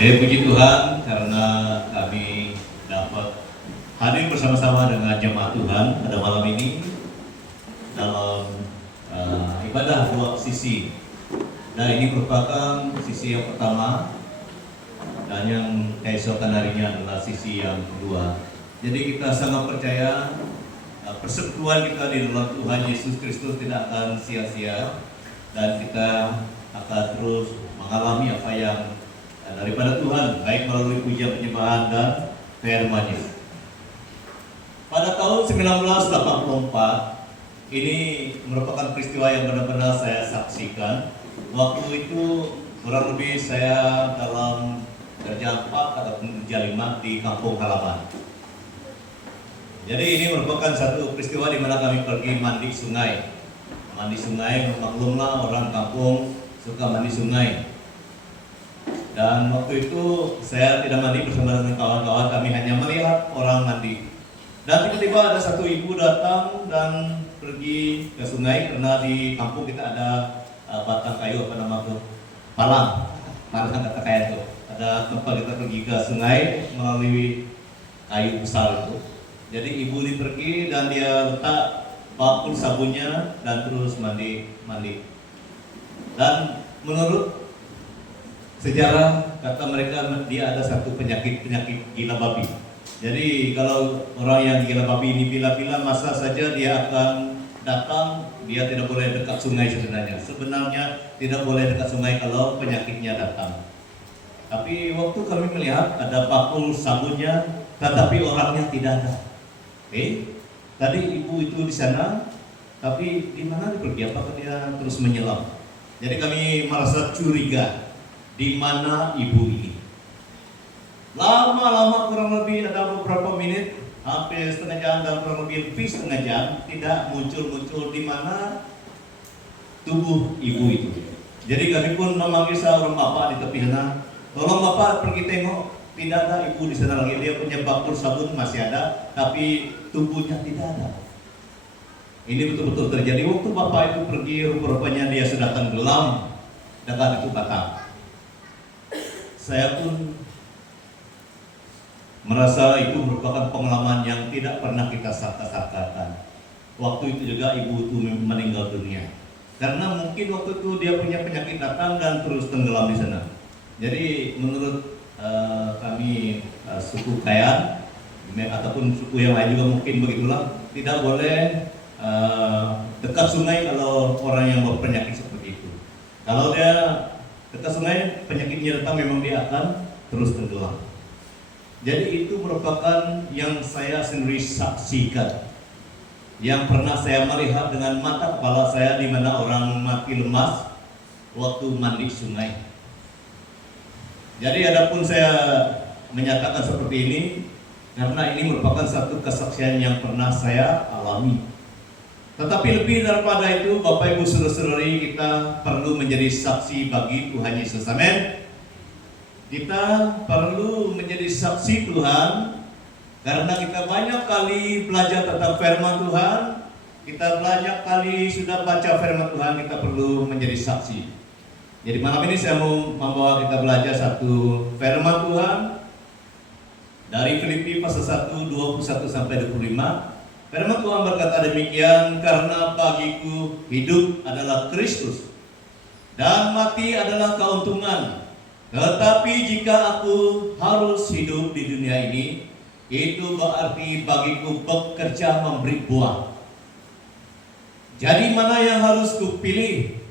Puji Tuhan karena kami dapat hadir bersama-sama dengan jemaat Tuhan pada malam ini dalam ibadah dua sisi. Nah, ini merupakan sisi yang pertama dan yang keesokan harinya adalah sisi yang kedua. Jadi kita sangat percaya persekutuan kita di dalam Tuhan Yesus Kristus tidak akan sia-sia dan kita akan terus mengalami apa yang daripada Tuhan, baik melalui pujian penyembahan dan firman-Nya. Pada tahun 1984, ini merupakan peristiwa yang benar-benar saya saksikan. Waktu itu kurang lebih saya dalam kerja 4 ataupun kerja 5 di kampung halaman. Jadi ini merupakan satu peristiwa di mana kami pergi mandi sungai. Mandi sungai, maklumlah orang kampung suka mandi sungai. Dan waktu itu saya tidak mandi bersama dengan kawan-kawan, kami hanya melihat orang mandi. Dan tiba-tiba ada satu ibu datang dan pergi ke sungai karena di kampung kita ada batang kayu, apa nama itu? Palang kata kayak itu. Ada tempat kita pergi ke sungai melalui kayu besar itu. Jadi ibu ini pergi dan dia letak bakul sabunnya dan terus mandi. Dan menurut sejarah kata mereka dia ada satu penyakit gila babi. Jadi kalau orang yang gila babi ini bila-bila masa saja dia akan datang, dia tidak boleh dekat sungai sebenarnya. Sebenarnya tidak boleh dekat sungai kalau penyakitnya datang. Tapi waktu kami melihat ada bakul sabunnya, tetapi orangnya tidak ada. Tadi ibu itu di sana, tapi di mana dia pergi? Apakah dia terus menyelam? Jadi kami merasa curiga. Di mana ibu ini? Lama-lama kurang lebih ada beberapa menit, hampir setengah jam dan kurang lebih setengah jam tidak muncul di mana tubuh ibu itu. Jadi kami pun memanggil seorang bapak di tepi sana, tolong bapak pergi tengok, tidak ada ibu di sana lagi. Dia punya bakul sabun masih ada, tapi tubuhnya tidak ada. Ini betul-betul terjadi waktu bapak itu pergi, rupanya dia sudah tenggelam dekat itu batang. Saya pun merasa itu merupakan pengalaman yang tidak pernah kita sangka-sangkakan. Waktu itu juga ibu itu meninggal dunia. Karena mungkin waktu itu dia punya penyakit datang dan terus tenggelam di sana. Jadi menurut kami suku Kayan ataupun suku yang lain juga mungkin begitulah, tidak boleh dekat sungai kalau orang yang berpenyakit seperti itu. Kalau dia dekat sungai, penyakitnya datang memang dia akan terus tenggelam. Jadi itu merupakan yang saya sendiri saksikan, yang pernah saya melihat dengan mata kepala saya di mana orang mati lemas waktu mandi sungai. Jadi adapun saya menyatakan seperti ini karena ini merupakan satu kesaksian yang pernah saya alami. Tetapi lebih daripada itu, Bapak Ibu Saudara-saudari, kita perlu menjadi saksi bagi Tuhan Yesus. Amin. Kita perlu menjadi saksi Tuhan karena kita banyak kali belajar tentang firman Tuhan. Kita banyak kali sudah baca firman Tuhan, kita perlu menjadi saksi. Jadi malam ini saya mau membawa kita belajar satu firman Tuhan dari Filipi pasal 1, 21 sampai 25. Firman Tuhan berkata demikian, karena bagiku hidup adalah Kristus dan mati adalah keuntungan. Tetapi jika aku harus hidup di dunia ini, itu berarti bagiku bekerja memberi buah. Jadi mana yang harus kupilih?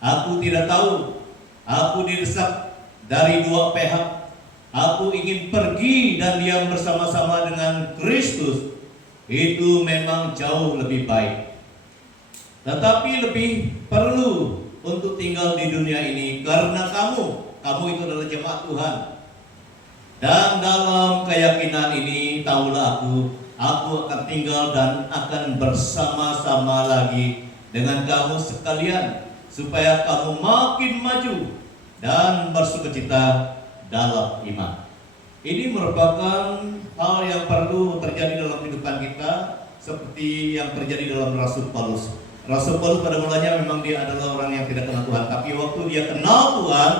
Aku tidak tahu. Aku didesak dari dua pihak. Aku ingin pergi dan diam bersama-sama dengan Kristus. Itu memang jauh lebih baik. Tetapi lebih perlu untuk tinggal di dunia ini karena kamu itu adalah jemaat Tuhan. Dan dalam keyakinan ini tahulah aku akan tinggal dan akan bersama-sama lagi dengan kamu sekalian supaya kamu makin maju dan bersukacita dalam iman. Ini merupakan hal yang perlu terjadi dalam kehidupan kita seperti yang terjadi dalam Rasul Paulus. Rasul Paulus pada mulanya memang dia adalah orang yang tidak kenal Tuhan, tapi waktu dia kenal Tuhan,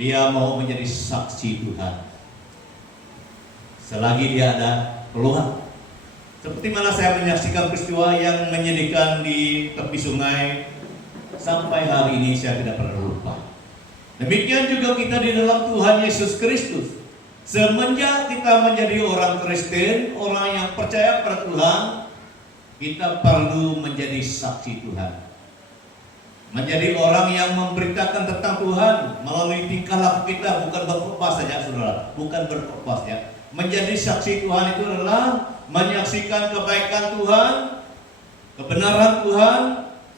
dia mau menjadi saksi Tuhan. Selagi dia ada peluang. Seperti mana saya menyaksikan peristiwa yang menyedihkan di tepi sungai, sampai hari ini saya tidak pernah lupa. Demikian juga kita di dalam Tuhan Yesus Kristus. Semenjak kita menjadi orang Kristen, orang yang percaya pada Tuhan, kita perlu menjadi saksi Tuhan. Menjadi orang yang memberitakan tentang Tuhan melalui tingkah laku kita, bukan berkhotbah saja, saudara. Bukan berkhotbah saja. Menjadi saksi Tuhan itu adalah menyaksikan kebaikan Tuhan, kebenaran Tuhan,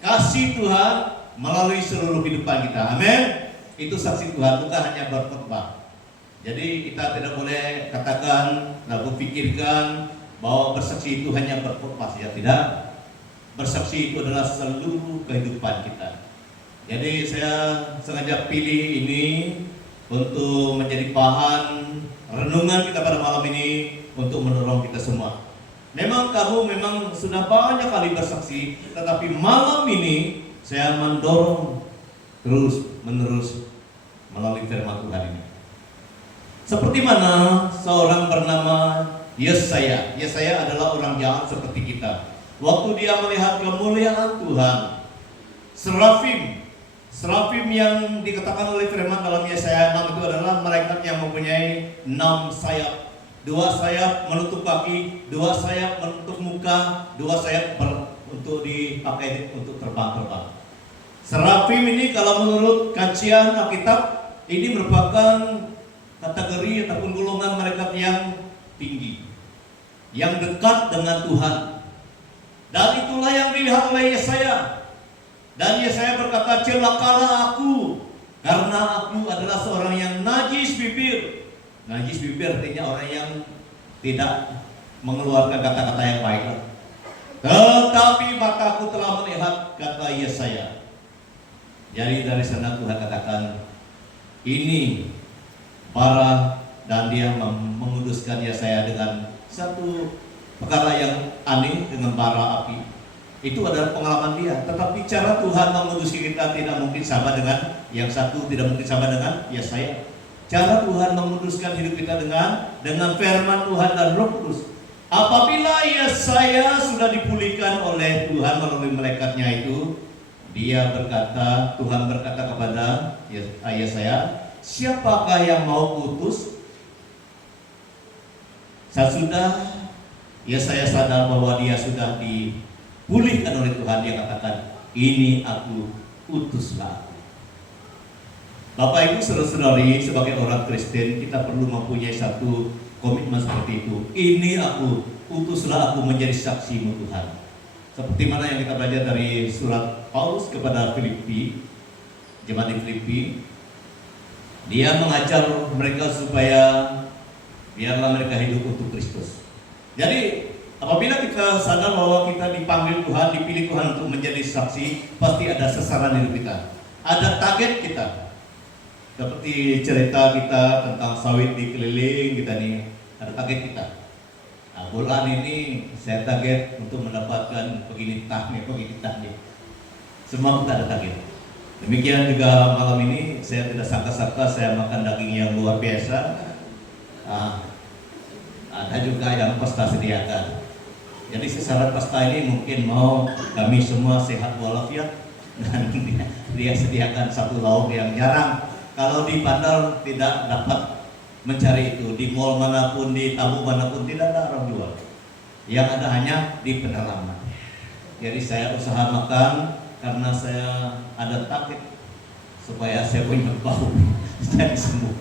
kasih Tuhan melalui seluruh kehidupan kita. Amin. Itu saksi Tuhan, bukan hanya berkhotbah. Jadi kita tidak boleh katakan lalu pikirkan bahwa bersaksi itu hanya berkhotbah saja. Tidak. Bersaksi itu adalah seluruh kehidupan kita. Jadi saya sengaja pilih ini untuk menjadi bahan renungan kita pada malam ini, untuk mendorong kita semua. Memang kamu sudah banyak kali bersaksi, tetapi malam ini saya mendorong terus menerus melalui firman Tuhan ini. Seperti mana seorang bernama Yesaya. Yesaya adalah orang jahat seperti kita. Waktu dia melihat kemuliaan Tuhan, Serafim yang dikatakan oleh firman dalam Yesaya 6 itu adalah malaikat yang mempunyai 6 sayap. 2 sayap menutup kaki, 2 sayap menutup muka, 2 sayap untuk dipakai untuk terbang-terbang. Serafim ini kalau menurut kajian Alkitab, ini merupakan kategori ataupun golongan malaikat yang tinggi, yang dekat dengan Tuhan. Dan itulah yang dilihat oleh Yesaya. Dan Yesaya berkata, celakalah aku, karena aku adalah seorang yang najis bibir. Najis bibir artinya orang yang tidak mengeluarkan kata-kata yang baik. Tetapi mataku telah melihat, kata Yesaya. Jadi dari sana Tuhan katakan, ini para, dan dia menguduskan Yesaya dengan satu perkara yang aneh, dengan bara api. Itu adalah pengalaman dia. Tetapi cara Tuhan mengudus kita tidak mungkin sama dengan yang satu, tidak mungkin sama dengan Yesaya. Cara Tuhan menguduskan hidup kita dengan firman Tuhan dan Roh Kudus. Apabila Yesaya sudah dipulihkan oleh Tuhan melalui malaikatnya itu, Tuhan berkata kepada Yesaya, siapakah yang mau kutus? Sesudah Yesaya sadar bahwa dia sudah dipulihkan oleh Tuhan, dia katakan, ini aku, utuslah aku. Bapak Ibu saudara-saudari, sebagai orang Kristen kita perlu mempunyai satu komitmen seperti itu. Ini aku, utuslah aku menjadi saksimu Tuhan. Seperti mana yang kita belajar dari surat Paulus kepada Filipi, jemaat di Filipi. Dia mengajar mereka supaya biarlah mereka hidup untuk Kristus. Jadi apabila kita sadar bahwa kita dipanggil Tuhan, dipilih Tuhan untuk menjadi saksi, pasti ada sasaran hidup kita, ada target kita. Seperti cerita kita tentang sawit di keliling kita nih, ada target kita. Nah, bulan ini saya target untuk mendapatkan begini tahnik. Semua kita ada target. Demikian juga malam ini saya tidak sangka-sangka saya makan daging yang luar biasa. Ada juga yang pasta sediakan. Jadi sasaran pasta ini mungkin mau kami semua sehat walafiat, dan dia sediakan satu lauk yang jarang. Kalau di bandar tidak dapat mencari itu, di mall manapun, di tamu manapun tidak ada orang jual. Yang ada hanya di pedalaman. Jadi saya usaha makan karena saya ada target supaya saya punya bau jadi sembuh.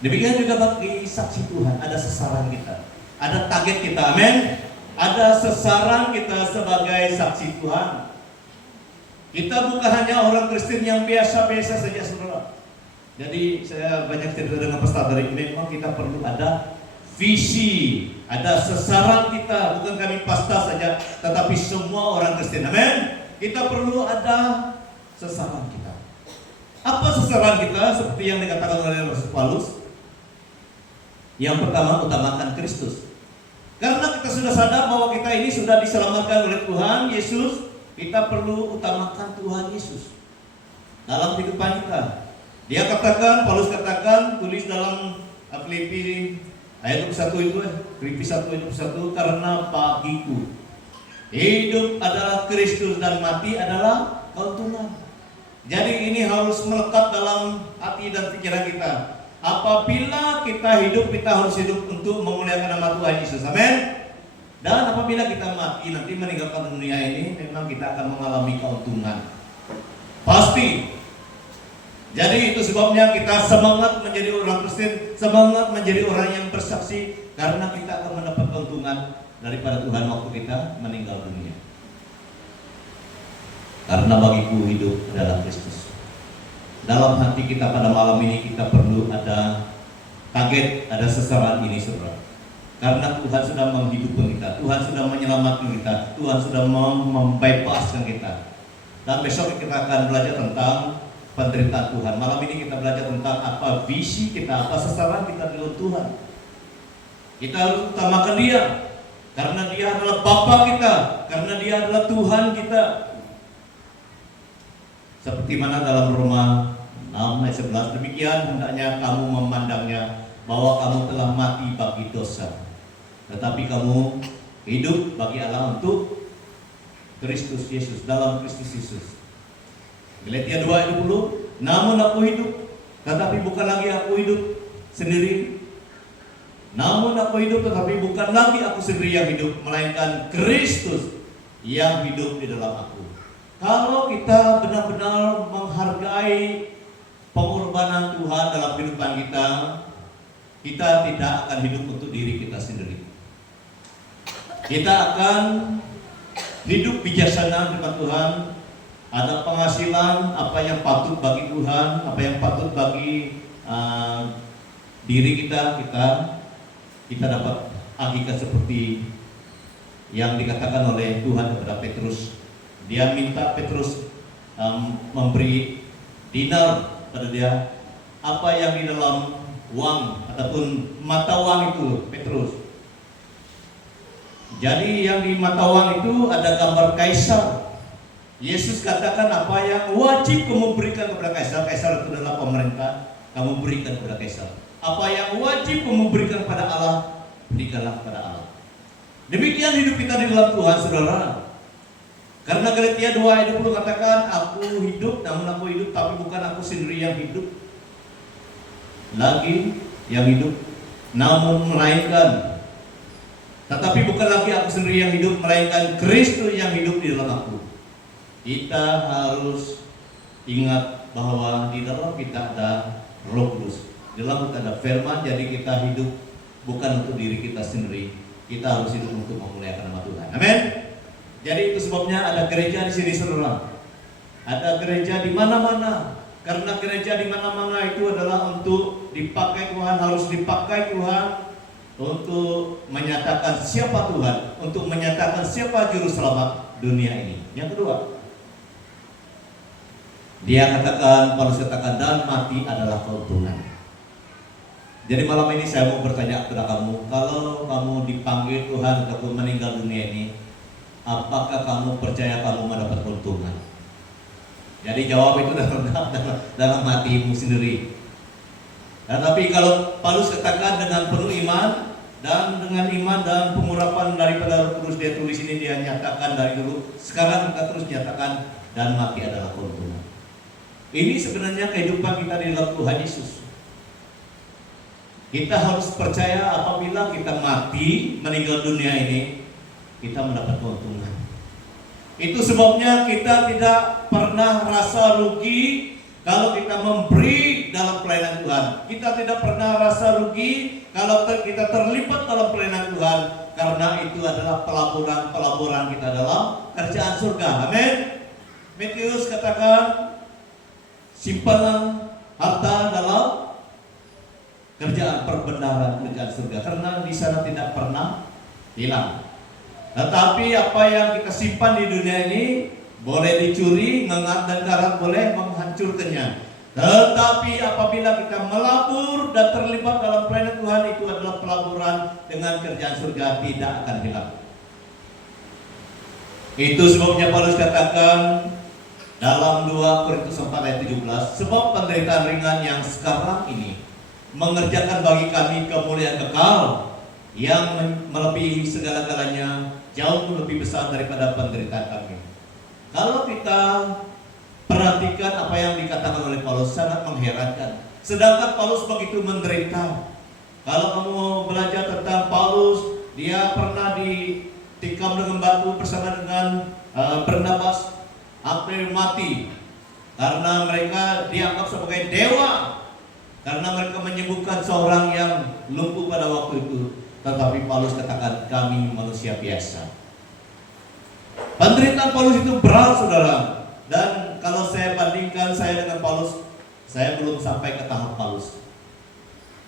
Demikian juga bagi saksi Tuhan, ada sasaran kita, ada target kita, amin. Ada sasaran kita sebagai saksi Tuhan. Kita bukan hanya orang Kristen yang biasa-biasa saja, saudara. Jadi saya banyak cerita dengan Pastor dari memang kita perlu ada visi, ada sasaran kita, bukan kami pastor saja, tetapi semua orang Kristen, amin. Kita perlu ada sasaran kita. Apa sasaran kita? Seperti yang dikatakan oleh Rasul Paulus. Yang pertama, utamakan Kristus. Karena kita sudah sadar bahwa kita ini sudah diselamatkan oleh Tuhan Yesus, kita perlu utamakan Tuhan Yesus dalam kehidupan kita. Dia katakan, Paulus katakan, tulis dalam Filipi ayat 21 itu, Filipi 1:21, karena bagiku hidup adalah Kristus dan mati adalah keuntungan. Jadi ini harus melekat dalam hati dan pikiran kita. Apabila kita hidup, kita harus hidup untuk memuliakan nama Tuhan Yesus. Amin. Dan apabila kita mati, nanti meninggalkan dunia ini, memang kita akan mengalami keuntungan. Pasti. Jadi itu sebabnya kita semangat menjadi orang Kristen, semangat menjadi orang yang bersaksi, karena kita akan mendapat keuntungan daripada Tuhan waktu kita meninggal dunia. Karena bagiku hidup adalah Kristus. Dalam hati kita pada malam ini kita perlu ada kaget, ada sesaran ini, saudara. Karena Tuhan sudah menghidupkan kita, Tuhan sudah menyelamatkan kita, Tuhan sudah membebaskan kita. Dan besok kita akan belajar tentang penderitaan Tuhan. Malam ini kita belajar tentang apa visi kita, apa sasaran kita dengan Tuhan. Kita harus utamakan Dia, karena Dia adalah Bapa kita, karena Dia adalah Tuhan kita. Seperti mana dalam Roma 6 ayat 11, demikian hendaknya kamu memandangnya, bahwa kamu telah mati bagi dosa, tetapi kamu hidup bagi Allah untuk Kristus Yesus, dalam Kristus Yesus. Galatia 2:20, namun aku hidup, tetapi bukan lagi aku hidup sendiri. Namun aku hidup, tetapi bukan lagi aku sendiri yang hidup, melainkan Kristus yang hidup di dalam aku. Kalau kita benar-benar menghargai pengorbanan Tuhan dalam kehidupan kita, kita tidak akan hidup untuk diri kita sendiri. Kita akan hidup bijaksana dengan Tuhan. Ada penghasilan, apa yang patut bagi Tuhan, apa yang patut bagi diri kita dapat agihkan seperti yang dikatakan oleh Tuhan kepada Petrus. Dia minta Petrus memberi dinar pada dia, apa yang di dalam uang ataupun mata uang itu, Petrus. Jadi yang di mata uang itu ada gambar kaisar. Yesus katakan, apa yang wajib kamu berikan kepada kaisar, kaisar itu adalah pemerintah, kamu berikan kepada kaisar. Apa yang wajib kamu berikan kepada Allah, berikanlah kepada Allah. Demikian hidup kita di dalam Tuhan, saudara. Karena Galatia 2:20 katakan, aku hidup, namun aku hidup, tapi bukan aku sendiri yang hidup lagi yang hidup, namun melainkan, tetapi bukan lagi aku sendiri yang hidup, melainkan Kristus yang hidup di dalam aku. Kita harus ingat bahwa di dalam kita ada Roh Kudus, di dalam kita ada firman. Jadi kita hidup bukan untuk diri kita sendiri, kita harus hidup untuk memuliakan nama Tuhan. Amin. Jadi itu sebabnya ada gereja di sini, saudara. Ada gereja di mana-mana. Karena gereja di mana-mana itu adalah untuk dipakai Tuhan, harus dipakai Tuhan untuk menyatakan siapa Tuhan, untuk menyatakan siapa juru selamat dunia ini. Yang kedua, dia katakan, Paulus katakan, dan mati adalah keuntungan. Jadi malam ini saya mau bertanya kepada kamu, kalau kamu dipanggil Tuhan untuk meninggal dunia ini, apakah kamu percaya kamu mendapat keuntungan? Jadi jawab itu dalam hatimu sendiri. Tetapi kalau Paulus katakan dengan penuh iman, dan dengan iman dan pengurapan daripada Roh Kudus, dia tulis ini, dia nyatakan dari dulu, sekarang kita terus nyatakan, dan mati adalah keuntungan. Ini sebenarnya kehidupan kita di dalam Tuhan Yesus. Kita harus percaya apabila kita mati, meninggal dunia ini, kita mendapat keuntungan. Itu sebabnya kita tidak pernah rasa rugi kalau kita memberi dalam pelayanan Tuhan. Kita tidak pernah rasa rugi kalau kita terlibat dalam pelayanan Tuhan, karena itu adalah pelaburan kita dalam kerjaan surga. Amin. Matius katakan, simpanlah harta dalam kerjaan perbendaharaan kerjaan surga, karena di sana tidak pernah hilang. Tetapi apa yang kita simpan di dunia ini boleh dicuri, ngengat dan karat boleh menghancurkannya. Tetapi apabila kita melabur dan terlibat dalam pelayanan Tuhan, itu adalah pelaburan dengan kerjaan surga, tidak akan hilang. Itu sebabnya Paulus katakan, dalam 2 Korintus 4 ayat 17, sebab penderitaan ringan yang sekarang ini mengerjakan bagi kami kemuliaan kekal yang melebihi segala-galanya, jauh lebih besar daripada penderitaan kami. Kalau kita perhatikan apa yang dikatakan oleh Paulus, sangat mengherankan. Sedangkan Paulus begitu menderita. Kalau kamu belajar tentang Paulus, dia pernah ditikam dengan batu bersama dengan Barnabas, hampir mati karena mereka dianggap sebagai dewa, karena mereka menyembuhkan seorang yang lumpuh pada waktu itu. Tetapi Paulus katakan, kami manusia biasa. Penderitaan Paulus itu berat, saudara. Dan kalau saya bandingkan saya dengan Paulus, saya belum sampai ke tahap Paulus.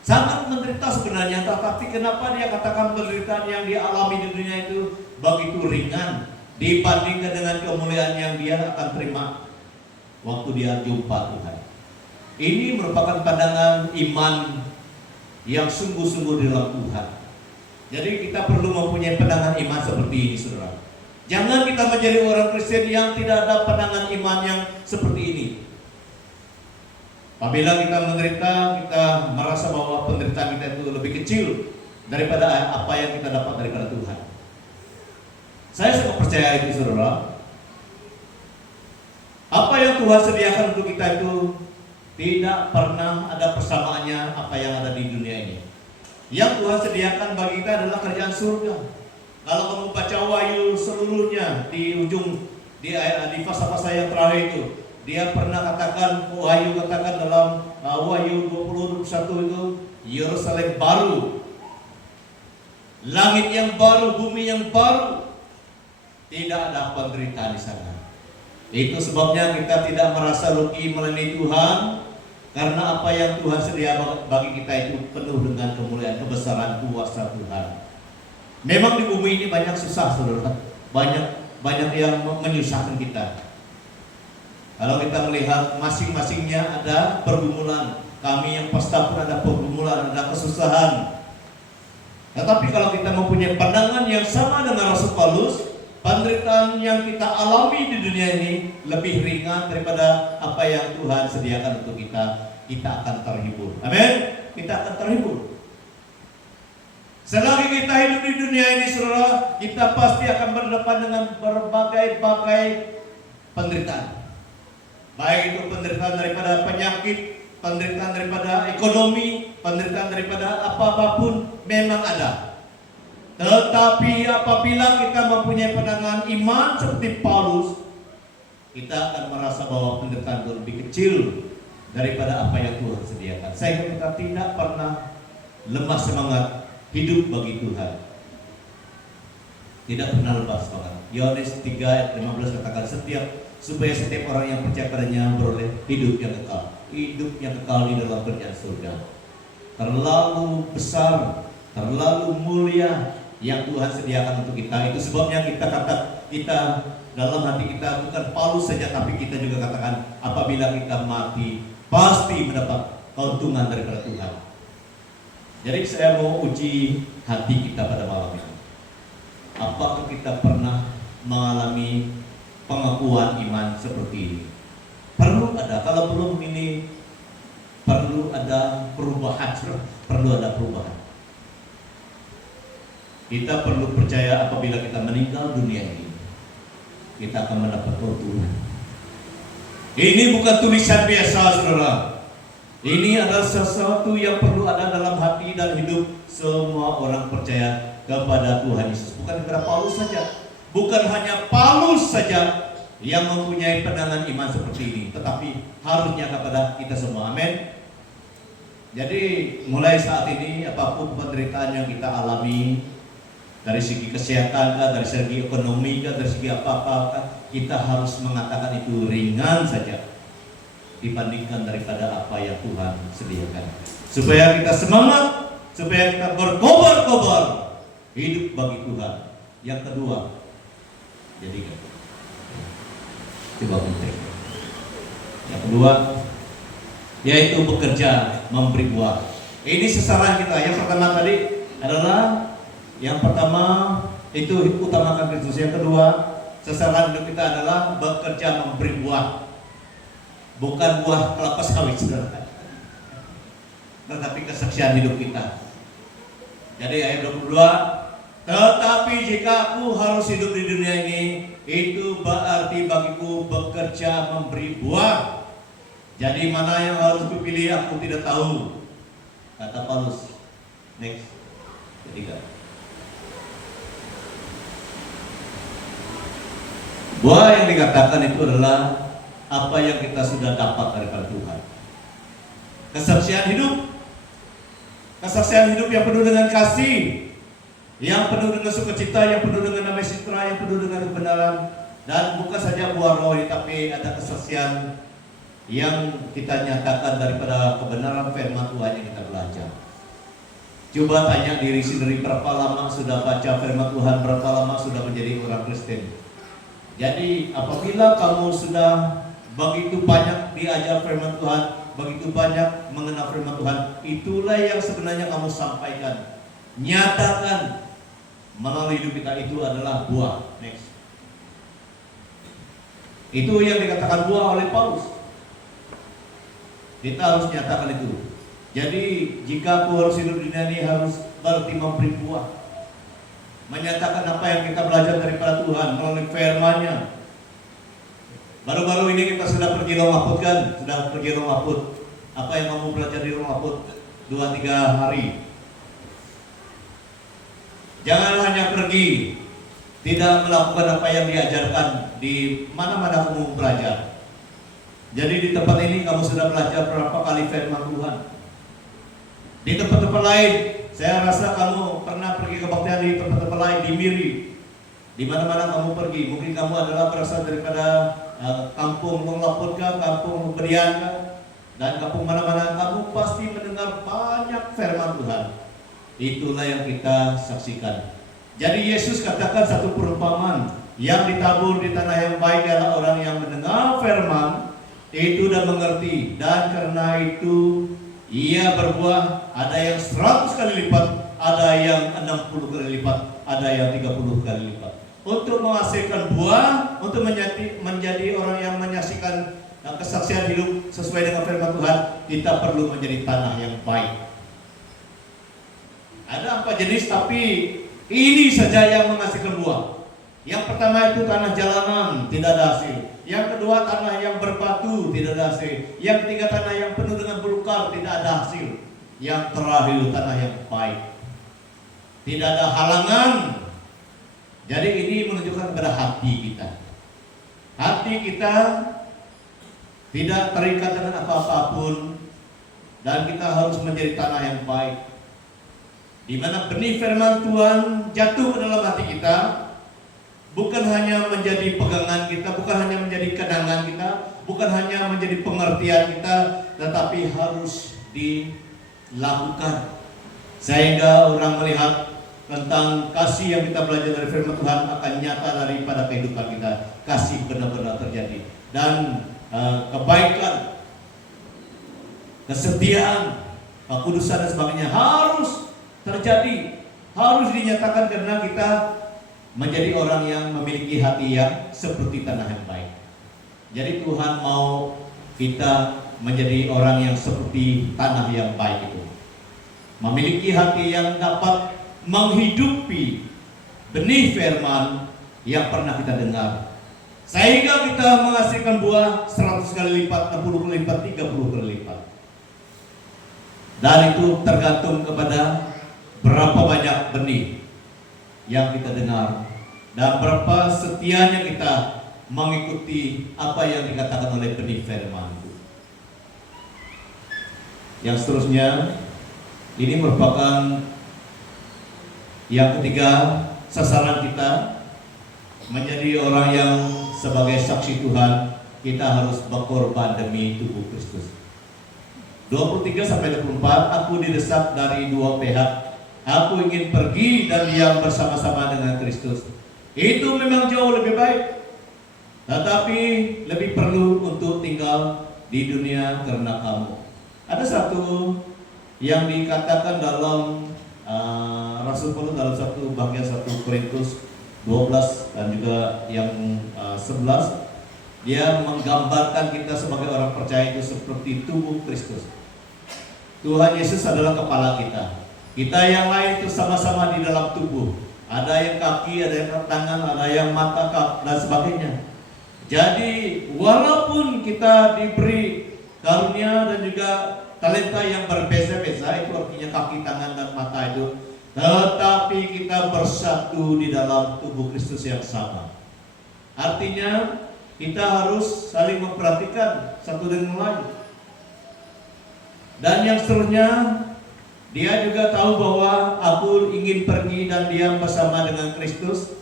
Sangat menderita sebenarnya, tetapi kenapa dia katakan penderitaan yang dia alami di dunia itu begitu ringan dibandingkan dengan kemuliaan yang dia akan terima waktu dia jumpa Tuhan. Ini merupakan pandangan iman yang sungguh-sungguh di dalam Tuhan. Jadi kita perlu mempunyai pandangan iman seperti ini, saudara. Jangan kita menjadi orang Kristen yang tidak ada pandangan iman yang seperti ini. Apabila kita menderita, kita merasa bahwa penderitaan kita itu lebih kecil daripada apa yang kita dapat daripada Tuhan. Saya sangat percaya itu, saudara. Apa yang Tuhan sediakan untuk kita itu tidak pernah ada persamaannya apa yang ada di dunia ini. Yang Tuhan sediakan bagi kita adalah kerajaan surga. Kalau kamu baca Wahyu seluruhnya di ujung di fasa-fasa yang terakhir itu, dia pernah katakan, Wahyu katakan dalam Wahyu 20:21 itu, Yerusalem baru, langit yang baru, bumi yang baru, tidak ada penderitaan di sana. Itu sebabnya kita tidak merasa rugi melayani Tuhan, karena apa yang Tuhan sedia bagi kita itu penuh dengan kemuliaan, kebesaran, kuasa Tuhan. Memang di bumi ini banyak susah, saudara, banyak yang menyusahkan kita. Kalau kita melihat masing-masingnya ada pergumulan, kami yang pasta pun ada pergumulan, ada kesusahan. Tetapi kalau kita mempunyai pandangan yang sama dengan Rasul Paulus, penderitaan yang kita alami di dunia ini lebih ringan daripada apa yang Tuhan sediakan untuk kita. Kita akan terhibur. Amin. Kita akan terhibur. Selagi kita hidup di dunia ini, saudara, kita pasti akan berdepan dengan berbagai-bagai penderitaan. Baik itu penderitaan daripada penyakit, penderitaan daripada ekonomi, penderitaan daripada apapun, memang ada. Tetapi apabila kita mempunyai pandangan iman seperti Paulus, kita akan merasa bahwa penderitaan itu lebih kecil daripada apa yang Tuhan sediakan. Sehingga kita tidak pernah lemah semangat hidup bagi Tuhan. Tidak pernah lemah semangat. Yohanes 3 ayat 15 katakan, supaya setiap orang yang percaya padanya beroleh hidup yang kekal. Hidup yang kekal di dalam kerajaan surga. Terlalu besar, terlalu mulia yang Tuhan sediakan untuk kita. Itu sebabnya kita dalam hati kita bukan Paulus saja, tapi kita juga katakan, apabila kita mati pasti mendapat keuntungan daripada Tuhan. Jadi saya mau uji hati kita pada malam ini. Apakah kita pernah mengalami pengakuan iman seperti ini? Perlu ada, kalau belum ini perlu ada perubahan, perlu ada perubahan. Kita perlu percaya apabila kita meninggal dunia ini, kita akan mendapat keuntungan. Ini bukan tulisan biasa, saudara. Ini adalah sesuatu yang perlu ada dalam hati dan hidup semua orang percaya kepada Tuhan Yesus. Bukan kepada Paulus saja. Bukan hanya Paulus saja yang mempunyai pandangan iman seperti ini, tetapi harusnya kepada kita semua. Amin. Jadi mulai saat ini apapun penderitaan yang kita alami, dari segi kesehatan, dari segi ekonomi, dari segi apa-apa, kita harus mengatakan itu ringan saja dibandingkan daripada apa yang Tuhan sediakan. Supaya kita semangat, supaya kita berkobar-kobar hidup bagi Tuhan. Yang kedua, jadikan coba penting. Yang kedua, yaitu bekerja memberi buah. Ini sasaran kita. Yang pertama tadi adalah, yang pertama itu utamakan Kristus. Yang kedua, sasaran hidup kita adalah bekerja memberi buah, bukan buah kelapa sawit, saudara, tetapi kesaksian hidup kita. Jadi ayat 22, tetapi jika aku harus hidup di dunia ini, itu berarti bagiku bekerja memberi buah. Jadi mana yang harus kupilih aku tidak tahu, kata Paulus. Next, ketiga. Buah yang dikatakan itu adalah apa yang kita sudah dapat daripada Tuhan. Kesaksian hidup yang penuh dengan kasih, yang penuh dengan sukacita, yang penuh dengan damai sejahtera, yang penuh dengan kebenaran, dan bukan saja buah rohani, tapi ada kesaksian yang kita nyatakan daripada kebenaran firman Tuhan yang kita belajar. Coba tanya diri sendiri, berapa lama sudah baca firman Tuhan, berapa lama sudah menjadi orang Kristen. Jadi apabila kamu sudah begitu banyak diajar firman Tuhan, begitu banyak mengenal firman Tuhan, itulah yang sebenarnya kamu sampaikan, nyatakan melalui hidup kita, itu adalah buah. Next. Itu yang dikatakan buah oleh Paulus. Kita harus nyatakan itu. Jadi jika aku harus hidup di dunia ini, harus berarti memberi buah, menyatakan apa yang kita belajar daripada Tuhan melalui firman-Nya. Baru-baru ini kita sudah pergi Rumah Put kan? Sudah pergi Rumah Put. Apa yang kamu belajar di Rumah Put 2-3 hari? Jangan hanya pergi, tidak melakukan apa yang diajarkan di mana-mana kamu belajar. Jadi di tempat ini kamu sudah belajar berapa kali firman Tuhan. Di tempat-tempat lain, saya rasa kamu pernah pergi kebaktian di tempat-tempat lain, di Miri. Di mana-mana kamu pergi, mungkin kamu adalah berasal daripada kampung Longlaput kah, kampung Berian kah, dan kampung mana-mana, kamu pasti mendengar banyak firman Tuhan. Itulah yang kita saksikan. Jadi Yesus katakan satu perumpamaan, yang ditabur di tanah yang baik adalah orang yang mendengar firman itu dan mengerti, dan karena itu ia berbuah, ada yang 100 kali lipat, ada yang 60 kali lipat, ada yang 30 kali lipat. Untuk menghasilkan buah, untuk menjadi orang yang menyaksikan kesaksian hidup sesuai dengan firman Tuhan, kita perlu menjadi tanah yang baik. Ada 4 jenis, tapi ini saja yang menghasilkan buah. Yang pertama itu tanah jalanan, tidak ada hasil. Yang kedua tanah yang berbatu, tidak ada hasil. Yang ketiga tanah yang penuh dengan belukar, tidak ada hasil. Yang terakhir tanah yang baik, tidak ada halangan. Jadi ini menunjukkan kepada hati kita. Hati kita tidak terikat dengan apa-apapun, dan kita harus menjadi tanah yang baik, di mana benih firman Tuhan jatuh ke dalam hati kita. Bukan hanya menjadi pegangan kita, bukan hanya menjadi kenangan kita, bukan hanya menjadi pengertian kita, tetapi harus dilakukan. Sehingga orang melihat tentang kasih yang kita belajar dari firman Tuhan akan nyata daripada kehidupan kita. Kasih benar-benar terjadi. Dan kebaikan, kesetiaan, kekudusan dan sebagainya harus terjadi, harus dinyatakan, karena kita menjadi orang yang memiliki hati yang seperti tanah yang baik. Jadi Tuhan mau kita menjadi orang yang seperti tanah yang baik itu, memiliki hati yang dapat menghidupi benih firman yang pernah kita dengar, sehingga kita menghasilkan buah 100 kali lipat, 60 kali lipat, 30 kali lipat. Dan itu tergantung kepada berapa banyak benih yang kita dengar, dan berapa setianya kita mengikuti apa yang dikatakan oleh benih firman itu. Yang seterusnya, ini merupakan yang ketiga, sasaran kita menjadi orang yang sebagai saksi Tuhan, kita harus berkorban demi tubuh Kristus. 23-24, aku didesak dari dua pihak. Aku ingin pergi dan diam bersama-sama dengan Kristus. Itu memang jauh lebih baik, tetapi lebih perlu untuk tinggal di dunia karena kamu. Ada satu yang dikatakan dalam Rasul Paulus dalam satu bagian 1 Korintus 12 dan juga yang 11, dia menggambarkan kita sebagai orang percaya itu seperti tubuh Kristus. Tuhan Yesus adalah kepala kita. Kita yang lain itu sama-sama di dalam tubuh. Ada yang kaki, ada yang tangan, ada yang mata, dan sebagainya. Jadi walaupun kita diberi karunia dan juga talenta yang berbeza-beza, itu artinya kaki, tangan, dan mata itu, tetapi kita bersatu di dalam tubuh Kristus yang sama. Artinya kita harus saling memperhatikan satu dengan lain. Dan yang seterusnya, dia juga tahu bahwa aku ingin pergi dan diam bersama dengan Kristus.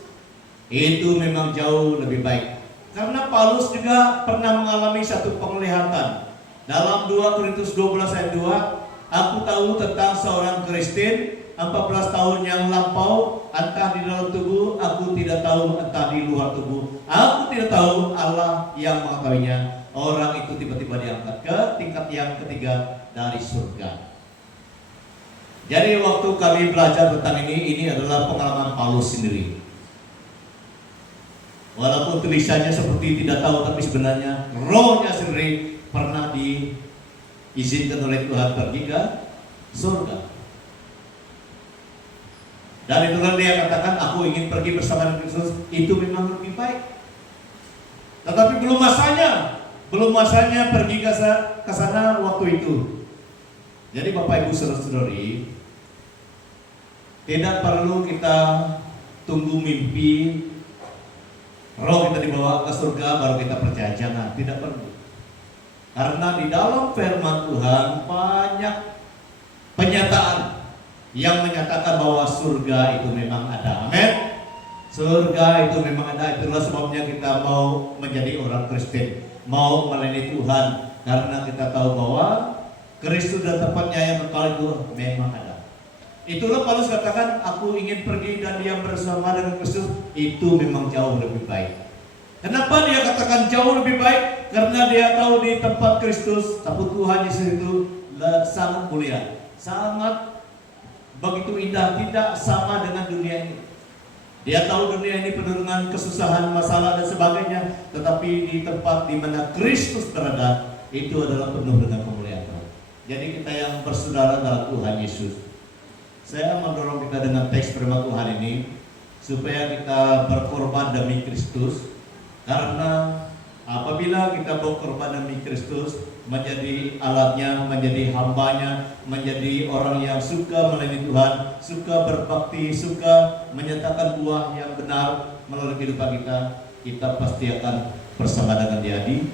Itu memang jauh lebih baik. Karena Paulus juga pernah mengalami satu penglihatan. Dalam 2 Korintus 12 ayat 2, aku tahu tentang seorang Kristen 14 tahun yang lampau, entah di dalam tubuh, aku tidak tahu, entah di luar tubuh. Aku tidak tahu, Allah yang mengetahuinya. Orang itu tiba-tiba diangkat ke tingkat yang ketiga dari surga. Jadi waktu kami belajar tentang ini adalah pengalaman Paulus sendiri. Walaupun tulisannya seperti tidak tahu, tapi sebenarnya rohnya sendiri pernah diizinkan oleh Tuhan pergi ke surga. Dan itulah dia katakan, aku ingin pergi bersama dengan Kristus. Itu memang lebih baik. Tetapi belum masanya pergi ke sana waktu itu. Jadi Bapak Ibu saudara-saudari, tidak perlu kita tunggu mimpi roh kita dibawa ke surga baru kita percaya. Jangan, tidak perlu. Karena di dalam firman Tuhan banyak penyataan yang menyatakan bahwa surga itu memang ada. Amin. Surga itu memang ada. Itulah sebabnya kita mau menjadi orang Kristen, mau melayani Tuhan, karena kita tahu bahwa Kristus dan tempatnya yang kekal itu memang ada. Itulah Paulus katakan, aku ingin pergi dan diam bersama dengan Kristus. Itu memang jauh lebih baik. Kenapa dia katakan jauh lebih baik? Karena dia tahu di tempat Kristus, tapi Tuhan Yesus itu sangat mulia, sangat begitu indah, tidak sama dengan dunia ini. Dia tahu dunia ini penuh dengan kesusahan, masalah dan sebagainya, tetapi di tempat di mana Kristus berada, itu adalah penuh dengan kemuliaan. Jadi kita yang bersaudara dalam Tuhan Yesus, saya mendorong kita dengan teks firman Tuhan ini supaya kita berkorban demi Kristus. Karena apabila kita berkorban demi Kristus, menjadi alatnya, menjadi hambanya, menjadi orang yang suka melayani Tuhan, suka berbakti, suka menyatakan buah yang benar melalui kehidupan kita, kita pasti akan bersama dengan Dia di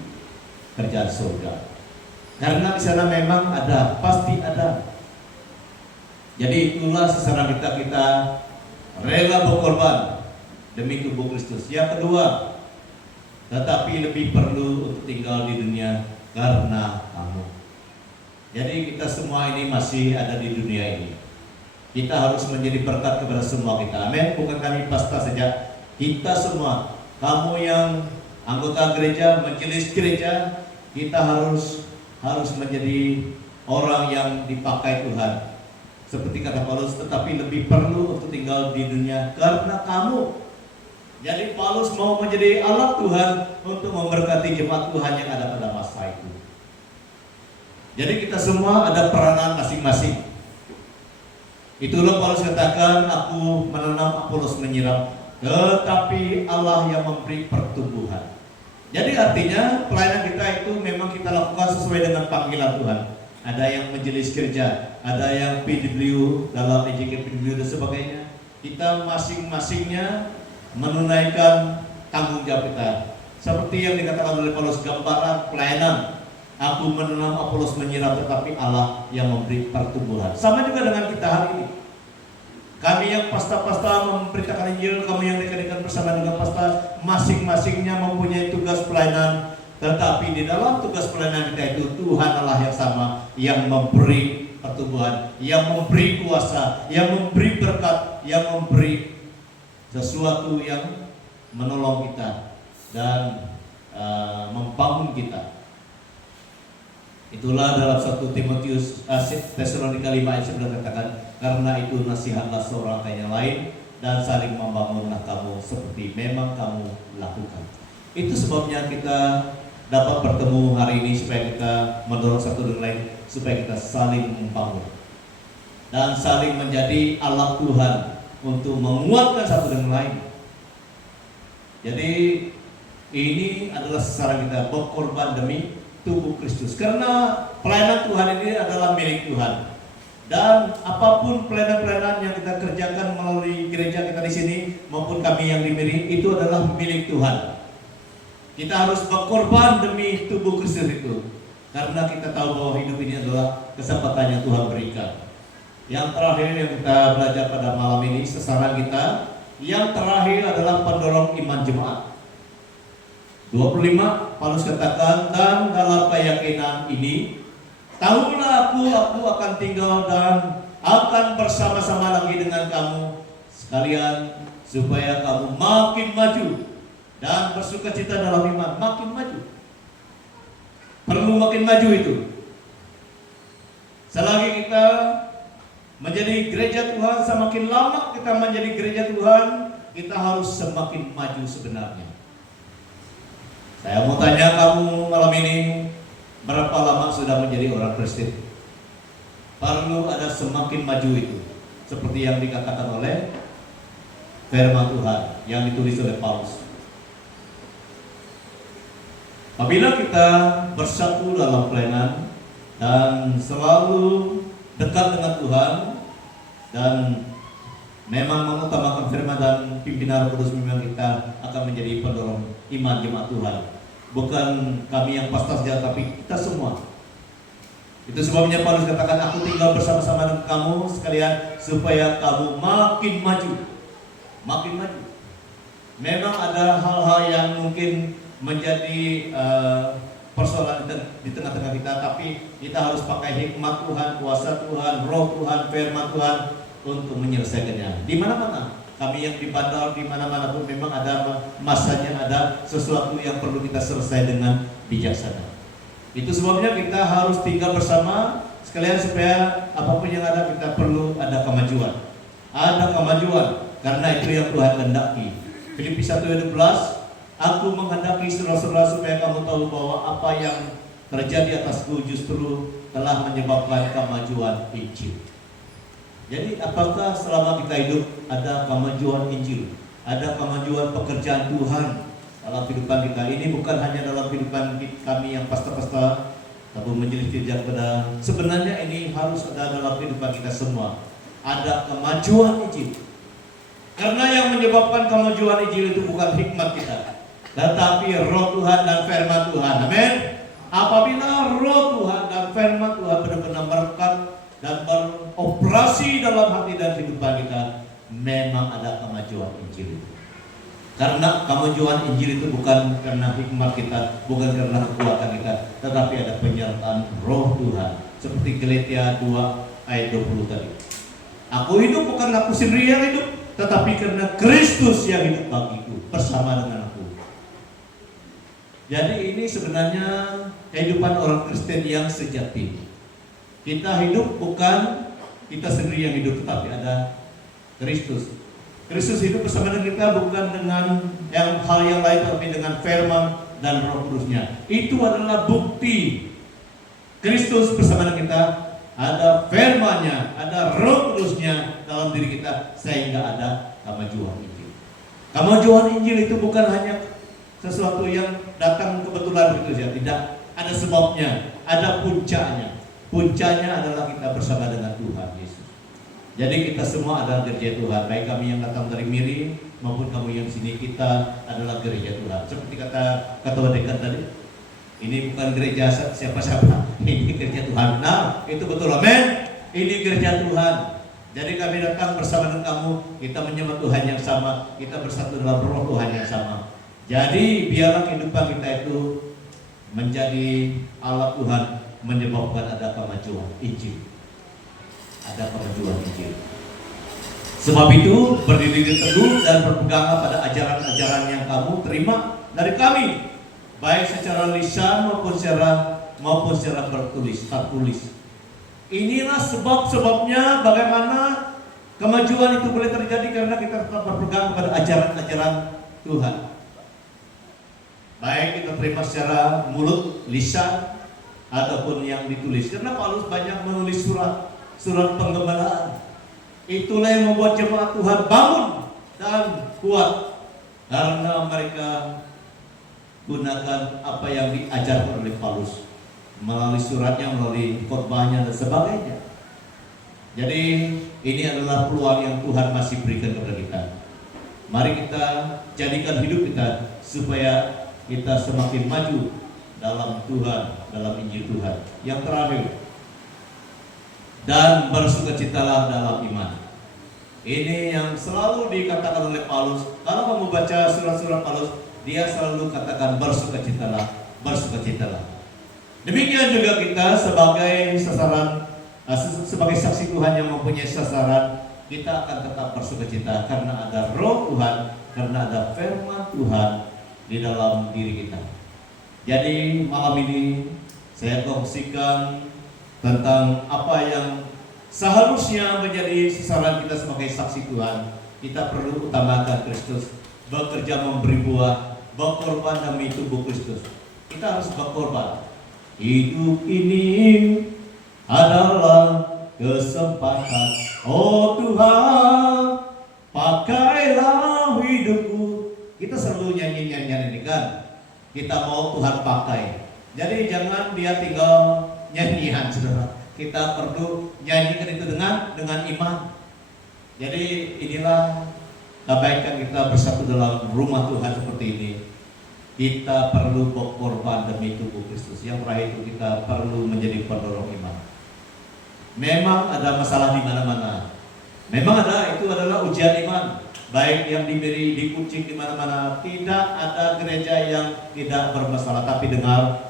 kerjaan surga. Karena di sana memang ada, pasti ada. Jadi itulah sesaran kita rela berkorban demi tubuh Kristus. Yang kedua, tetapi lebih perlu untuk tinggal di dunia karena kamu. Jadi kita semua ini masih ada di dunia ini. Kita harus menjadi berkat kepada semua kita. Amin. Bukan kami pastor saja, kita semua. Kamu yang anggota gereja, majelis gereja, kita harus menjadi orang yang dipakai Tuhan. Seperti kata Paulus, tetapi lebih perlu untuk tinggal di dunia karena kamu. Jadi Paulus mau menjadi alat Tuhan untuk memberkati jemaat Tuhan yang ada pada masa itu. Jadi kita semua ada peranan masing-masing. Itulah Paulus katakan, aku menanam, Apolos menyiram, tetapi Allah yang memberi pertumbuhan. Jadi artinya pelayanan kita itu memang kita lakukan sesuai dengan panggilan Tuhan. Ada yang majelis gereja, ada yang PW dalam EJK PW dan sebagainya. Kita masing-masingnya menunaikan tanggung jawab kita. Seperti yang dikatakan oleh Paulus, gambaran pelayanan. Aku menanam, Apolos menyiram, tetapi Allah yang memberi pertumbuhan. Sama juga dengan kita hari ini. Kami yang pasta-pasta memberitakan Injil, kamu yang dekat-dekat bersama dengan pasta, masing-masingnya mempunyai tugas pelayanan. Tetapi di dalam tugas pelayanan kita itu Tuhan Allah yang sama, yang memberi pertumbuhan, yang memberi kuasa, yang memberi berkat, yang memberi sesuatu yang menolong kita dan membangun kita. Itulah dalam 1 Timotius Tesalonika 5 ayat 9 katakan, karena itu nasihatlah seorang yang lain dan saling membangunlah kamu seperti memang kamu lakukan. Itu sebabnya kita dapat bertemu hari ini supaya kita mendorong satu dengan lain, supaya kita saling membangun dan saling menjadi alat Tuhan untuk menguatkan satu dengan lain. Jadi ini adalah sasaran kita, berkorban demi tubuh Kristus. Karena pelayanan Tuhan ini adalah milik Tuhan. Dan apapun pelayanan-pelayanan yang kita kerjakan melalui gereja kita di sini maupun kami yang di Miri, itu adalah milik Tuhan. Kita harus berkorban demi tubuh Kristus itu, karena kita tahu bahwa hidup ini adalah kesempatan yang Tuhan berikan. Yang terakhir yang kita belajar pada malam ini, sasaran kita yang terakhir adalah pendorong iman jemaat. 25, Paulus katakan, dan dalam keyakinan ini, tahulah aku akan tinggal dan akan bersama-sama lagi dengan kamu sekalian, supaya kamu makin maju dan bersuka cita dalam iman. Makin maju, perlu makin maju itu. Selagi kita menjadi gereja Tuhan, semakin lama kita menjadi gereja Tuhan, kita harus semakin maju sebenarnya. Saya mau tanya kamu malam ini, berapa lama sudah menjadi orang Kristen? Perlu ada semakin maju itu, seperti yang dikatakan oleh firman Tuhan yang ditulis oleh Paulus. Apabila kita bersatu dalam pelayanan dan selalu dekat dengan Tuhan dan memang mengutamakan firman dan pimpinan Roh Kudus, memang kita akan menjadi pendorong iman jemaat Tuhan. Bukan kami yang pastor saja, tapi kita semua. Itu sebabnya Paulus katakan, aku tinggal bersama-sama dengan kamu sekalian supaya kamu makin maju. Makin maju. Memang ada hal-hal yang mungkin menjadi persoalan di tengah-tengah kita, tapi kita harus pakai hikmat Tuhan, kuasa Tuhan, roh Tuhan, firman Tuhan untuk menyelesaikannya. Di mana-mana, kami yang di bandar, di mana-mana pun memang ada masanya, ada sesuatu yang perlu kita selesai dengan bijaksana. Itu sebabnya kita harus tinggal bersama sekalian supaya apapun yang ada, kita perlu ada kemajuan. Ada kemajuan, karena itu yang Tuhan kehendaki. Filipi 1:12, aku menghendaki saudara-saudara supaya kamu tahu bahwa apa yang terjadi atasku justru telah menyebabkan kemajuan Injil. Jadi apakah selama kita hidup ada kemajuan Injil, ada kemajuan pekerjaan Tuhan dalam kehidupan kita? Ini bukan hanya dalam kehidupan kami yang pastor-pastor tapi menjadi jejak pada, sebenarnya ini harus ada dalam kehidupan kita semua. Ada kemajuan Injil. Karena yang menyebabkan kemajuan Injil itu bukan hikmat kita, tetapi roh Tuhan dan firman Tuhan. Amin. Apabila roh Tuhan dan firman Tuhan benar-benar merekat dan beroperasi dalam hati dan kehidupan kita, memang ada kemajuan Injil. Karena kemajuan Injil itu bukan karena hikmat kita, bukan karena kekuatan kita, tetapi ada penyertaan roh Tuhan. Seperti Galatia 2:20 tadi. Aku hidup bukan aku sendiri yang hidup, tetapi karena Kristus yang hidup bagiku bersama dengan aku. Jadi ini sebenarnya kehidupan orang Kristen yang sejati. Kita hidup bukan kita sendiri yang hidup, tetapi ada Kristus. Kristus hidup bersama dengan kita bukan dengan hal yang lain, tapi dengan firman dan Roh Kudusnya. Itu adalah bukti Kristus bersama dengan kita. Ada firman-Nya, ada Roh Kudusnya dalam diri kita, sehingga ada kemajuan Injil. Kemajuan Injil itu bukan hanya sesuatu yang datang kebetulan begitu saja, tidak. Ada sebabnya, ada puncaknya. Puncaknya adalah kita bersama dengan Tuhan Yesus. Jadi kita semua adalah gereja Tuhan, baik kami yang datang dari Miri maupun kamu yang di sini, kita adalah gereja Tuhan. Seperti kata ketua dekan tadi, ini bukan gereja siapa-siapa, ini gereja Tuhan. Nah, itu betul, amin. Ini gereja Tuhan. Jadi kami datang bersama dengan kamu, kita menyembah Tuhan yang sama, kita bersatu dalam roh Tuhan yang sama. Jadi biarlah kehidupan kita itu menjadi alat Tuhan, menyebabkan ada kemajuan Injil. Ada kemajuan Injil. Sebab itu berdiri teguh dan berpeganglah pada ajaran-ajaran yang kamu terima dari kami, baik secara lisan maupun secara tertulis. Inilah sebab-sebabnya bagaimana Kemajuan itu boleh terjadi karena kita tetap berpegang kepada ajaran-ajaran Tuhan. Baik kita terima secara mulut, lisan, ataupun yang ditulis. Karena Paulus banyak menulis surat penggembalaan. Itulah yang membuat jemaat Tuhan bangun dan kuat, karena mereka gunakan apa yang diajarkan oleh Paulus melalui suratnya, melalui khotbahnya dan sebagainya. Jadi ini adalah peluang yang Tuhan masih berikan kepada kita. Mari kita jadikan hidup kita supaya kita semakin maju dalam Tuhan, dalam Injil Tuhan. Yang terakhir, dan bersukacitalah dalam iman. Ini yang selalu dikatakan oleh Paulus. Kalau kamu baca surat-surat Paulus, dia selalu katakan bersukacitalah, bersukacitalah. Demikian juga kita sebagai sebagai saksi Tuhan yang mempunyai sasaran, kita akan tetap bersukacita karena ada Roh Tuhan, karena ada firman Tuhan di dalam diri kita. Jadi malam ini saya kongsikan tentang apa yang seharusnya menjadi sasaran kita sebagai saksi Tuhan. Kita perlu utamakan Kristus, bekerja memberi buah, berkorban demi tubuh Kristus. Kita harus berkorban. Hidup ini adalah kesempatan. Oh Tuhan, pakailah hidupku. Kita selalu nyanyi-nyanyian ini kan. Kita mau Tuhan pakai. Jadi jangan dia tinggal nyanyian, saudara. Kita perlu nyanyikan itu dengan iman. Jadi inilah kebaikan kita bersatu dalam rumah Tuhan seperti ini. Kita perlu berkorban demi tubuh Kristus. Yang terakhir itu kita perlu menjadi pendorong iman. Memang ada masalah di mana-mana. Memang itu adalah ujian iman. Baik yang diberi dikucing di mana-mana. Tidak ada gereja yang tidak bermasalah. Tapi dengar,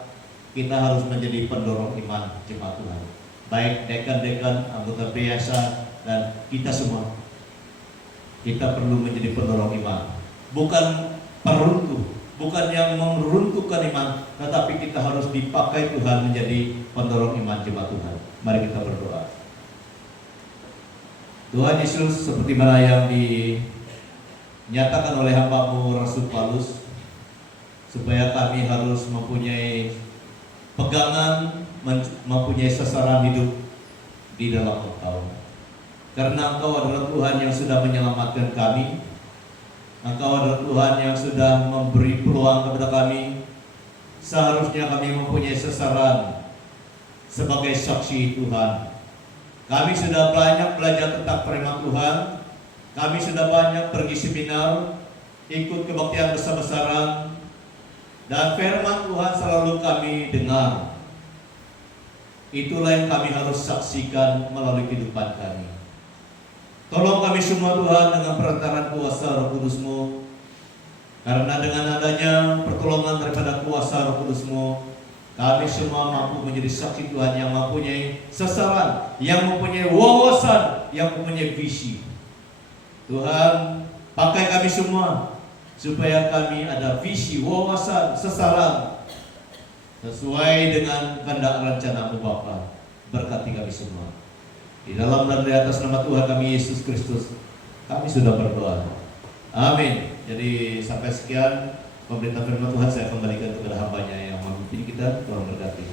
kita harus menjadi pendorong iman jemaat Tuhan. Baik dekan-dekan, anggota biasa, dan kita semua. Kita perlu menjadi pendorong iman. Bukan peruntuh. Bukan yang meruntuhkan iman, tetapi kita harus dipakai Tuhan menjadi pendorong iman jemaat Tuhan. Mari kita berdoa. Tuhan Yesus, seperti mana yang dinyatakan oleh hamba-Mu Rasul Paulus, supaya kami harus mempunyai pegangan, mempunyai sasaran hidup di dalam Engkau. Karena Engkau adalah Tuhan yang sudah menyelamatkan kami. Engkau adalah Tuhan yang sudah memberi peluang kepada kami. Seharusnya kami mempunyai sasaran sebagai saksi Tuhan. Kami sudah banyak belajar tentang firman Tuhan. Kami sudah banyak pergi seminar, ikut kebaktian besar-besaran, dan firman Tuhan selalu kami dengar. Itulah yang kami harus saksikan melalui kehidupan kami. Tolong kami semua Tuhan dengan perantaraan kuasa Roh Kudus-Mu. Karena dengan adanya pertolongan daripada kuasa Roh Kudus-Mu, kami semua mampu menjadi saksi Tuhan yang mempunyai sasaran, yang mempunyai wawasan, yang mempunyai visi. Tuhan, pakai kami semua supaya kami ada visi, wawasan, sasaran sesuai dengan kehendak rencana-Mu Bapa. Berkati kami semua. Di dalam dan di atas nama Tuhan kami Yesus Kristus, kami sudah berdoa. Amin. Jadi sampai sekian pemberitaan firman Tuhan, saya kembalikan kepada hamba-Nya yang memimpin kita. Tuhan berkati.